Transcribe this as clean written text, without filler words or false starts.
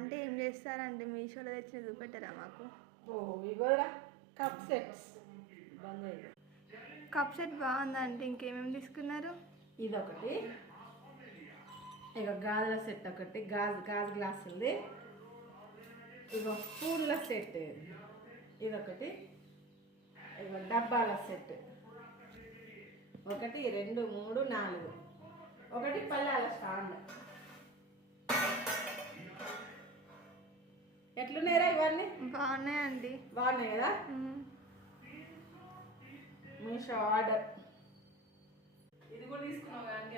అంటే ఏం చేస్తారండి మీషోలో తెచ్చిన చూపెట్టారా మాకు? ఓహో ఇగోరా కప్ సెట్స్ బంద్ అయ్యి. కప్ సెట్ బాగుందా అంటే ఇంకేమేమి తీసుకున్నారు? ఇదొకటి, ఇక గాజుల సెట్ ఒకటి, గాజు గ్లాస్ ఉంది, ఇక స్పూన్ల సెట్ ఇదొకటి, ఇక డబ్బాల సెట్ 1 2 3 4, ఒకటి పళ్ళాల స్టాండ్. ఎట్లున్నాయిరా ఇవన్నీ? బాగున్నాయండి. బాగున్నాయి కదా? మీషో ఆర్డర్. ఇది కూడా తీసుకున్నావు కానీ